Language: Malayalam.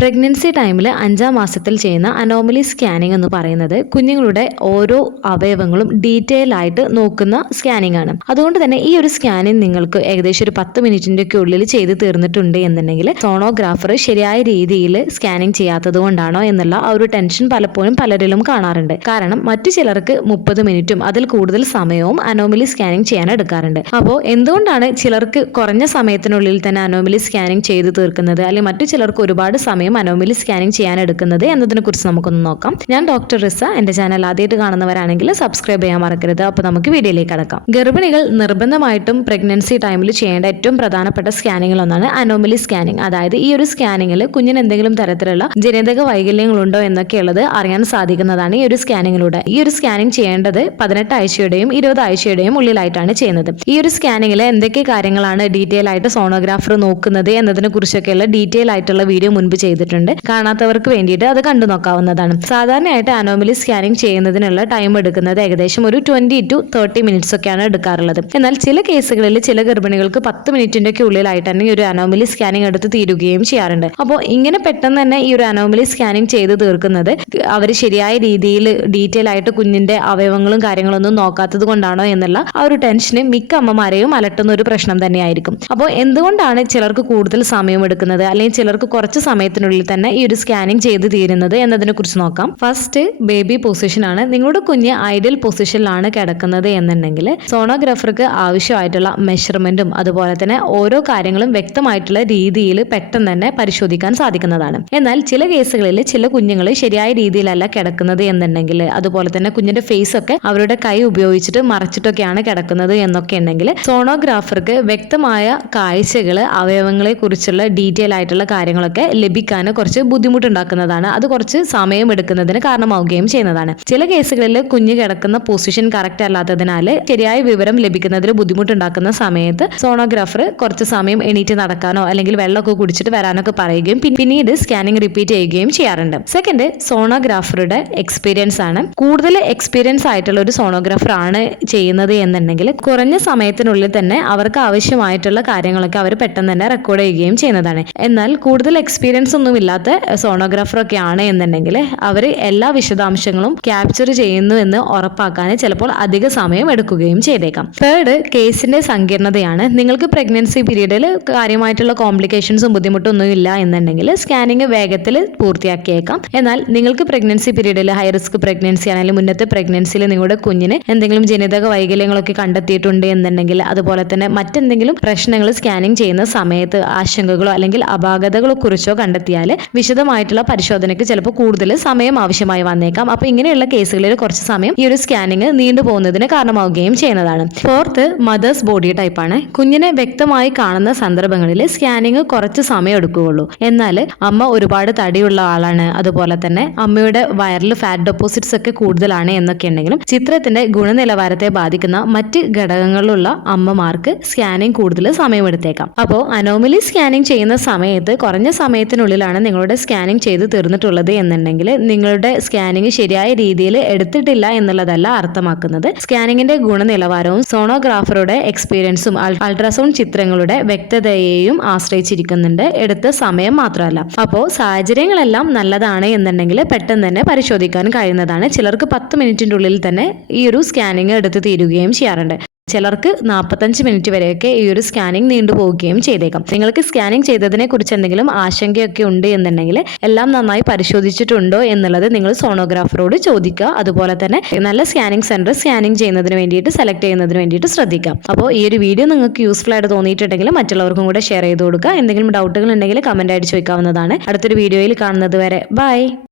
പ്രഗ്നൻസി ടൈമിൽ 5-ാം മാസത്തിൽ ചെയ്യുന്ന അനോമലി സ്കാനിംഗ് എന്ന് പറയുന്നത് കുഞ്ഞുങ്ങളുടെ ഓരോ അവയവങ്ങളും ഡീറ്റെയിൽ ആയിട്ട് നോക്കുന്ന സ്കാനിംഗ് ആണ്. അതുകൊണ്ട് തന്നെ ഈ ഒരു സ്കാനിംഗ് നിങ്ങൾക്ക് ഏകദേശം ഒരു 10 മിനിറ്റിന്റെ ഒക്കെ ഉള്ളിൽ ചെയ്ത് തീർന്നിട്ടുണ്ട് എന്നുണ്ടെങ്കിൽ സോണോഗ്രാഫർ ശരിയായ രീതിയിൽ സ്കാനിംഗ് ചെയ്യാത്തത് കൊണ്ടാണോ എന്നുള്ള ആ ഒരു ടെൻഷൻ പലപ്പോഴും പലരിലും കാണാറുണ്ട്. കാരണം മറ്റു ചിലർക്ക് 30 മിനിറ്റും അതിൽ കൂടുതൽ സമയവും അനോമലി സ്കാനിംഗ് ചെയ്യാൻ എടുക്കാറുണ്ട്. അപ്പോൾ എന്തുകൊണ്ടാണ് ചിലർക്ക് കുറഞ്ഞ സമയത്തിനുള്ളിൽ തന്നെ അനോമലി സ്കാനിംഗ് ചെയ്ത് തീർക്കുന്നത്, അല്ലെങ്കിൽ മറ്റു ചിലർക്ക് ഒരുപാട് സമയം അനോമലി സ്കാനിംഗ് ചെയ്യാൻ എടുക്കുന്നത് എന്നതിനെ കുറിച്ച് നമുക്കൊന്ന് നോക്കാം. ഞാൻ ഡോക്ടർ റിസ. എന്റെ ചാനൽ ആദ്യമായിട്ട് കാണുന്നവരാണെങ്കിൽ സബ്സ്ക്രൈബ് ചെയ്യാൻ മറക്കരുത്. അപ്പോൾ നമുക്ക് വീഡിയോയിലേക്ക് കടക്കാം. ഗർഭിണികൾ നിർബന്ധമായിട്ടും പ്രഗ്നൻസി ടൈമിൽ ചെയ്യേണ്ട ഏറ്റവും പ്രധാനപ്പെട്ട സ്കാനിങ്ങിൽ ഒന്നാണ് അനോമലി സ്കാനിംഗ്. അതായത് ഈ ഒരു സ്കാനിങ്ങിൽ കുഞ്ഞിന് എന്തെങ്കിലും തരത്തിലുള്ള ജനിതക വൈകല്യങ്ങളുണ്ടോ എന്നൊക്കെ ഉള്ളത് അറിയാൻ സാധിക്കുന്നതാണ് ഈ ഒരു സ്കാനിങ്ങിലൂടെ. ഈ ഒരു സ്കാനിംഗ് ചെയ്യേണ്ടത് 18 ആഴ്ചയുടെയും 20 ആഴ്ചയുടെയും ഉള്ളിലായിട്ടാണ് ചെയ്യുന്നത്. ഈ ഒരു സ്കാനിങ്ങിൽ എന്തൊക്കെ കാര്യങ്ങളാണ് ഡീറ്റെയിൽ ആയിട്ട് സോണോഗ്രാഫർ നോക്കുന്നത് എന്നതിനെ കുറിച്ചൊക്കെയുള്ള ഡീറ്റെയിൽ ആയിട്ടുള്ള വീഡിയോ മുൻപ് ചെയ്തിട്ടുണ്ട്. കാണാത്തവർക്ക് വേണ്ടിയിട്ട് അത് കണ്ടു നോക്കാവുന്നതാണ്. സാധാരണയായിട്ട് അനോമലി സ്കാനിംഗ് ചെയ്യുന്നതിനുള്ള ടൈം എടുക്കുന്നത് ഏകദേശം ഒരു 20 to 30 മിനിറ്റ്സ് ഒക്കെയാണ് എടുക്കാറുള്ളത്. എന്നാൽ ചില കേസുകളിൽ ചില ഗർഭിണികൾക്ക് 10 മിനിറ്റിന്റെ ഒക്കെ ഉള്ളിലായിട്ട് തന്നെ ഈ ഒരു അനോമലി സ്കാനിംഗ് എടുത്ത് തീരുകയും ചെയ്യാറുണ്ട്. അപ്പോൾ ഇങ്ങനെ പെട്ടെന്ന് തന്നെ ഈ ഒരു അനോമലി സ്കാനിംഗ് ചെയ്ത് തീർക്കുന്നത് അവർ ശരിയായ രീതിയിൽ ഡീറ്റെയിൽ ആയിട്ട് കുഞ്ഞിന്റെ അവയവങ്ങളും കാര്യങ്ങളൊന്നും നോക്കാത്തത് കൊണ്ടാണോ എന്നുള്ള ആ ഒരു ടെൻഷന് മിക്ക അമ്മമാരെയും അലട്ടുന്ന ഒരു പ്രശ്നം തന്നെയായിരിക്കും. അപ്പോൾ എന്തുകൊണ്ടാണ് ചിലർക്ക് കൂടുതൽ സമയം എടുക്കുന്നത്, അല്ലെങ്കിൽ ചിലർക്ക് കുറച്ച് സമയത്തിനുള്ളിൽ തന്നെ ഈ ഒരു സ്കാനിംഗ് ചെയ്ത് തീരുന്നത് എന്നതിനെ കുറിച്ച് നോക്കാം. ഫസ്റ്റ് ബേബി പൊസിഷൻ ആണ്. നിങ്ങളുടെ കുഞ്ഞ് ഐഡിയൽ പൊസിഷനിലാണ് കിടക്കുന്നത് എന്നുണ്ടെങ്കിൽ സോണോഗ്രാഫർക്ക് ആവശ്യമായിട്ടുള്ള മെഷർമെന്റും അതുപോലെ തന്നെ ഓരോ കാര്യങ്ങളും വ്യക്തമായിട്ടുള്ള രീതിയിൽ പെട്ടെന്ന് തന്നെ പരിശോധിക്കാൻ സാധിക്കുന്നതാണ്. എന്നാൽ ചില കേസുകളിൽ ചില കുഞ്ഞുങ്ങൾ ശരിയായ രീതിയിലല്ല കിടക്കുന്നത് എന്നുണ്ടെങ്കിൽ, അതുപോലെ തന്നെ കുഞ്ഞിന്റെ ഫേസ് ഒക്കെ അവരുടെ കൈ ഉപയോഗിച്ചിട്ട് മറച്ചിട്ടൊക്കെയാണ് കിടക്കുന്നത് എന്നൊക്കെ ഉണ്ടെങ്കിൽ സോണോഗ്രാഫർക്ക് വ്യക്തമായ കാഴ്ചകൾ, അവയവങ്ങളെ കുറിച്ചുള്ള ഡീറ്റെയിൽ ആയിട്ടുള്ള കാര്യങ്ങളൊക്കെ ലഭിക്കാൻ കുറച്ച് ബുദ്ധിമുട്ടുണ്ടാക്കുന്നതാണ്. അത് കുറച്ച് സമയം എടുക്കുന്നതിന് കാരണമാവുകയും ചെയ്യുന്നതാണ്. ചില കേസുകളിൽ കുഞ്ഞ് കിടക്കുന്ന പൊസിഷൻ കറക്റ്റ് അല്ലാത്തതിനാൽ ശരിയായ വിവരം ലഭിക്കുന്നതിൽ ബുദ്ധിമുട്ടുണ്ടാക്കുന്ന സമയത്ത് സോണോഗ്രാഫർ കുറച്ച് സമയം എണീറ്റ് നടക്കാനോ അല്ലെങ്കിൽ വെള്ളമൊക്കെ കുടിച്ചിട്ട് വരാനൊക്കെ പറയുകയും പിന്നീട് സ്കാനിംഗ് റിപ്പീറ്റ് ചെയ്യുകയും ചെയ്യാറുണ്ട്. സെക്കൻഡ്, സോണോഗ്രാഫറുടെ എക്സ്പീരിയൻസ് ആണ്. കൂടുതൽ എക്സ്പീരിയൻസ് ആയിട്ടുള്ള ഒരു സോണോഗ്രാഫർ ആണ് ചെയ്യുന്നത് എന്നുണ്ടെങ്കിൽ കുറഞ്ഞ സമയത്തിനുള്ളിൽ തന്നെ അവർക്ക് ആവശ്യമായിട്ടുള്ള കാര്യങ്ങളൊക്കെ അവർ പെട്ടെന്ന് തന്നെ റെക്കോർഡ് ചെയ്യുകയും ചെയ്യുന്നതാണ്. എന്നാൽ കൂടുതൽ എക്സ്പീരിയൻസ് ഒന്നും ഇല്ലാത്ത സോണോഗ്രാഫർ ഒക്കെ ആണ് എന്നുണ്ടെങ്കിൽ അവർ എല്ലാ വിശദാംശങ്ങളും ക്യാപ്ചർ ചെയ്യുന്നു എന്ന് ഉറപ്പാക്കാൻ ചിലപ്പോൾ അധിക സമയം എടുക്കുകയും ചെയ്തേക്കാം. തേർഡ്, കേസിന്റെ സങ്കീർണതയാണ്. നിങ്ങൾക്ക് പ്രഗ്നൻസി പീരീഡിൽ കാര്യമായിട്ടുള്ള കോംപ്ലിക്കേഷൻസും ബുദ്ധിമുട്ടൊന്നും ഇല്ല എന്നുണ്ടെങ്കിൽ സ്കാനിങ് വേഗത്തിൽ പൂർത്തിയാക്കിയേക്കാം. എന്നാൽ നിങ്ങൾക്ക് പ്രഗ്നൻസി പീരീഡിൽ ഹൈ റിസ്ക് പ്രഗ്നൻസി ആണെങ്കിൽ മുന്നത്തെ പ്രഗ്നൻസിയിൽ നിങ്ങളുടെ കുഞ്ഞിന് എന്തെങ്കിലും ജനിതക വൈകല്യങ്ങളൊക്കെ കണ്ടെത്തിയിട്ടുണ്ട് എന്നുണ്ടെങ്കിൽ, അതുപോലെ തന്നെ മറ്റെന്തെങ്കിലും പ്രശ്നങ്ങൾ സ്കാനിങ് ചെയ്യുന്ന സമയത്ത് ആശങ്കകളോ അല്ലെങ്കിൽ അപാകതകളോ കുറിച്ചോ കണ്ടെത്തിയാൽ വിശദമായിട്ടുള്ള പരിശോധനയ്ക്ക് ചിലപ്പോൾ കൂടുതൽ സമയം ആവശ്യമായി വന്നേക്കാം. അപ്പോൾ ഇങ്ങനെയുള്ള കേസുകളിൽ കുറച്ച് സമയം ഈ ഒരു സ്കാനിങ് നീണ്ടുപോകുന്നതിന് കാരണമാവുകയും ചെയ്യുന്നതാണ്. ഫോർത്ത്, മദേഴ്സ് ബോഡി ടൈപ്പ് ആണ്. കുഞ്ഞിനെ വ്യക്തമായി കാണുന്ന സന്ദർഭങ്ങളിൽ സ്കാനിങ് കുറച്ച് സമയം എടുക്കുകയുള്ളൂ. എന്നാൽ അമ്മ ഒരുപാട് തടിയുള്ള ആളാണ്, അതുപോലെ തന്നെ അമ്മയുടെ വയറിൽ ഫാറ്റ് ഡെപ്പോസിറ്റ്സ് ഒക്കെ കൂടുതലാണ് എന്നൊക്കെ ഉണ്ടെങ്കിലും ചിത്രത്തിന്റെ ഗുണനിലവാരത്തെ ബാധിക്കുന്ന മറ്റ് ഘടകങ്ങളുള്ള അമ്മമാർക്ക് സ്കാനിങ് കൂടുതൽ സമയമെടുത്തേക്കാം. അപ്പോൾ അനോമലി സ്കാനിങ് ചെയ്യുന്ന സമയത്ത് കുറഞ്ഞ സമയത്തിനുള്ളിലാണ് നിങ്ങളുടെ സ്കാനിങ് ചെയ്ത് തീർന്നിട്ടുള്ളത് എന്നുണ്ടെങ്കിൽ നിങ്ങളുടെ സ്കാനിങ് ശരിയായ രീതിയിൽ എടുത്തിട്ടില്ല എന്നുള്ളതല്ല അർത്ഥമാക്കുന്നത്. സ്കാനിങ്ങിന്റെ ഗുണനിലവാരവും സോണോഗ്രാഫറുടെ എക്സ്പീരിയൻസും അൾട്രാസൗണ്ട് ചിത്രങ്ങളുടെ വ്യക്തതയെയും ആശ്രയിച്ചിരിക്കുന്നുണ്ട്, എടുത്ത സമയം മാത്രമല്ല. അപ്പോൾ സാഹചര്യങ്ങളെല്ലാം നല്ലതാണ് എന്നുണ്ടെങ്കിൽ പെട്ടെന്ന് തന്നെ പരിശോധിക്കാൻ കഴിയുന്നതാണ്. ചിലർക്ക് 10 മിനിറ്റിന്റെ ഉള്ളിൽ തന്നെ ഈ ഒരു സ്കാനിങ് എടുത്ത് തീരുകയും ചെയ്യാറുണ്ട്. ചിലർക്ക് 45 മിനിറ്റ് വരെയൊക്കെ ഈ ഒരു സ്കാനിങ് നീണ്ടുപോവുകയും ചെയ്തേക്കാം. നിങ്ങൾക്ക് സ്കാനിങ് ചെയ്തതിനെ കുറിച്ച് എന്തെങ്കിലും ആശങ്കയൊക്കെ ഉണ്ട് എന്നുണ്ടെങ്കിൽ എല്ലാം നന്നായി പരിശോധിച്ചിട്ടുണ്ടോ എന്നുള്ളത് നിങ്ങൾ സോണോഗ്രാഫറോട് ചോദിക്കുക. അതുപോലെ തന്നെ നല്ല സ്കാനിങ് സെന്റർ സ്കാനിങ് ചെയ്യുന്നതിന് വേണ്ടിയിട്ട് സെലക്ട് ചെയ്യുന്നതിന് വേണ്ടിയിട്ട് ശ്രദ്ധിക്കാം. അപ്പോൾ ഈ ഒരു വീഡിയോ നിങ്ങൾക്ക് യൂസ്ഫുൾ ആയിട്ട് തോന്നിയിട്ടുണ്ടെങ്കിൽ മറ്റുള്ളവർക്കും കൂടെ ഷെയർ ചെയ്ത് കൊടുക്കുക. എന്തെങ്കിലും ഡൗട്ടുകൾ ഉണ്ടെങ്കിൽ കമന്റ് ആയിട്ട് ചോദിക്കാവുന്നതാണ്. അടുത്തൊരു വീഡിയോയിൽ കാണുന്നത് വരെ ബൈ.